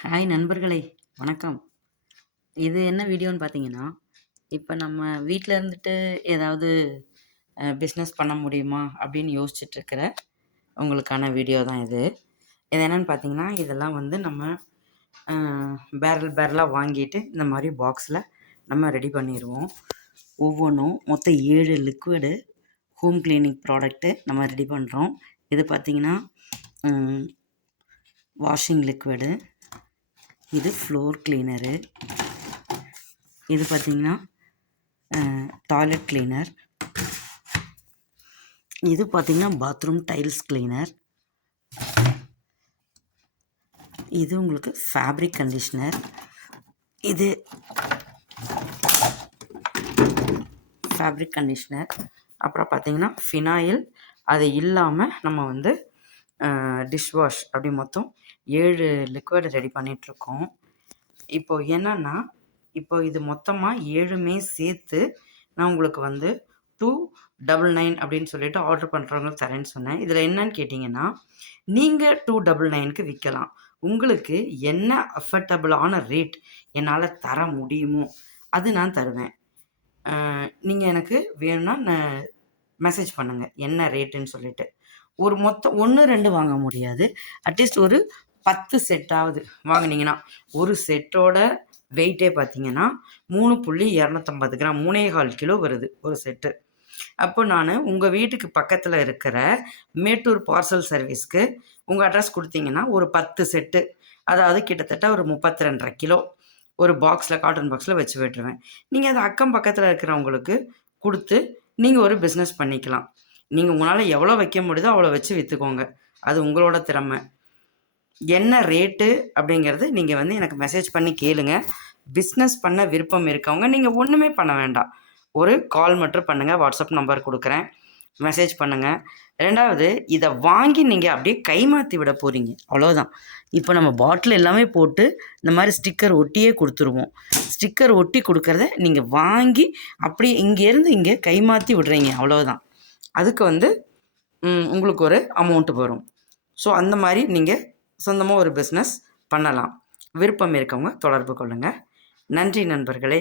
Hi நண்பர்களே, வணக்கம். இது என்ன வீடியோன்னு பார்த்தீங்கன்னா, இப்ப நம்ம வீட்ல இருந்துட்டு ஏதாவது பிஸ்னஸ் பண்ண முடியுமா? அப்படின்னு யோசிச்சுட்ருக்கிற உங்களுக்கான வீடியோ தான் இது. இது என்னன்னு பார்த்தீங்கன்னா, இதெல்லாம் வந்து நம்ம அ பேரலா வாங்கிட்டு, இந்த மாரி பாக்ஸில நம்ம ரெடி பண்ணிருவோம். ஒவ்வொன்னும் மொத்தம் 7 லிக்விடு ஹோம் கிளீனிங் ப்ராடக்ட்டு நம்ம ரெடி பண்ணுறோம். இது பார்த்தீங்கன்னா, ம் வாஷிங் லிக்விடு, இது ஃப்ளோர் கிளீனரு, இது பார்த்தீங்கன்னா டாய்லெட் கிளீனர், இது பார்த்தீங்கன்னா பாத்ரூம் டைல்ஸ் கிளீனர், இது உங்களுக்கு ஃபேப்ரிக் கண்டிஷ்னர், இது ஃபேப்ரிக் கண்டிஷ்னர், அப்புறம் பார்த்தீங்கன்னா ஃபினாயில். அது இல்லாமல் நம்ம வந்து டிஷ்வாஷ் அப்படி மொத்தம் 7 லிக்விட் ரெடி பண்ணிகிட்ருக்கோம். இப்போது என்னென்னா, இப்போ இது மொத்தமாக 7மே சேர்த்து நான் உங்களுக்கு வந்து 299 அப்படின்னு சொல்லிட்டு ஆர்டர் பண்ணுறவங்களுக்கு தரேன்னு சொன்னேன். இதில் என்னன்னு கேட்டிங்கன்னா, நீங்கள் 299க்கு விற்கலாம். உங்களுக்கு என்ன அஃபர்டபுளான ரேட் என்னால் தர முடியுமோ அது நான் தருவேன். நீங்கள் எனக்கு வேணும்னா மெசேஜ் பண்ணுங்கள் என்ன ரேட்டுன்னு சொல்லிட்டு. ஒரு மொத்தம் 1, 2 வாங்க முடியாது. அட்லீஸ்ட் ஒரு 10 செட்டாவது வாங்குனீங்கன்னா, ஒரு செட்டோட வெயிட்டே பார்த்தீங்கன்னா 3.250 கிராம், 3.25 கிலோ வருது ஒரு செட்டு. அப்போ நான் உங்கள் வீட்டுக்கு பக்கத்தில் இருக்கிற மேட்டூர் பார்சல் சர்வீஸ்க்கு உங்கள் அட்ரஸ் கொடுத்தீங்கன்னா, ஒரு 10 செட்டு, அதாவது கிட்டத்தட்ட ஒரு 32.5 கிலோ ஒரு பாக்ஸில், காட்டன் பாக்ஸில் வச்சு விட்டுருவேன். நீங்கள் அது அக்கம் பக்கத்தில் இருக்கிறவங்களுக்கு கொடுத்து நீங்கள் ஒரு பிஸ்னஸ் பண்ணிக்கலாம். நீங்கள் உங்களால் எவ்வளோ வைக்க முடியுதோ அவ்வளோ வச்சு விற்றுக்கோங்க. அது உங்களோட திறமை. என்ன ரேட்டு அப்படிங்கிறது நீங்கள் வந்து எனக்கு மெசேஜ் பண்ணி கேளுங்க. பிஸ்னஸ் பண்ண விருப்பம் இருக்கவங்க நீங்கள் ஒன்றுமே பண்ண வேண்டாம். ஒரு கால் மட்டும் பண்ணுங்கள். வாட்ஸ்அப் நம்பர் கொடுக்குறேன், மெசேஜ் பண்ணுங்கள். 2வது, இதை வாங்கி நீங்கள் அப்படியே கைமாற்றி விட போகிறீங்க, அவ்வளோதான். இப்போ நம்ம பாட்டில் எல்லாமே போட்டு இந்த மாதிரி ஸ்டிக்கர் ஒட்டியே கொடுத்துருவோம். ஸ்டிக்கர் ஒட்டி கொடுக்குறத நீங்கள் வாங்கி அப்படியே இங்கேருந்து இங்கே கைமாற்றி விடுறீங்க, அவ்வளோதான். அதுக்கு வந்து உங்களுக்கு ஒரு அமௌண்ட்டு வரும். ஸோ அந்த மாதிரி நீங்கள் சொந்தமாக ஒரு பிஸ்னஸ் பண்ணலாம். விருப்பம் இருக்கவங்க தொடர்பு கொள்ளுங்கள். நன்றி நண்பர்களே.